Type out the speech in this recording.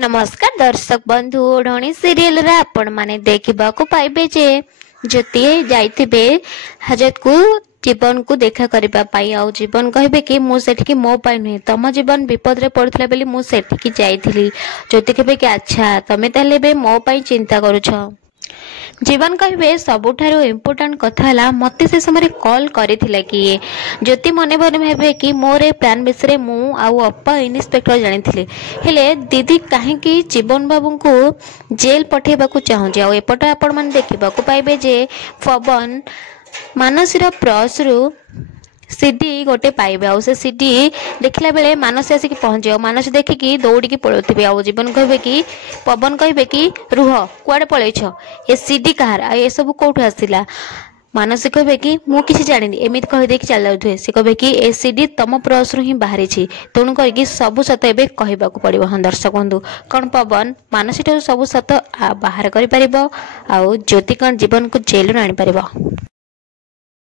नमस्कार दर्शक बंधु ओढ़णी सीरियल रे आपण माने देखिबा को पाइबे जे ज्योति जाइथिबे हजत को जीवन को देखा करबा पाई आ जीवन कहबे कि मु सेठी कि मो पाई नहीं तम जीवन विपद रे पड़थला बेली मु सेठी कि जाइथिली ज्योति कहबे कि अच्छा तमे तले बे मो पाई चिंता करूछ जीवन कहे सबुठारु इम्पोर्टाट कथा मत से समय कॉल करथिला कि ज्योति मने मने भावे कि मोर ए प्लान विषय मु आउ अपा इन्स्पेक्टर जानी हेले दीदी कहीं जीवन बाबू को जेल पठेबा को चाहूँ आ एपट आपण मैंने देखा पाइबे जे पवन मानसीर प्रस रु सीडी गोटे पाइबे आ से सीडी देखला बेले मानसी आसिक पहुंचे मानसी देखिकी दौड़ी पड़ोथे आ जीवन कहे कि पवन कहे कि रुह कुआडे पलैछ ए सीडी कहार आ ये सब कौटू आसला मानसी कहे कि मु किसी जानी एमती कहीदे चल जाऊे सी कहे कि ए सीडी तुम प्रस रु ही बाहरी तेणु करके सबू सत ए कहवा पड़ो। हाँ दर्शक बंधु कौन पवन मानसी ठार सब सत बाहर कर ज्योति कौन जीवन को जेल आनी पार।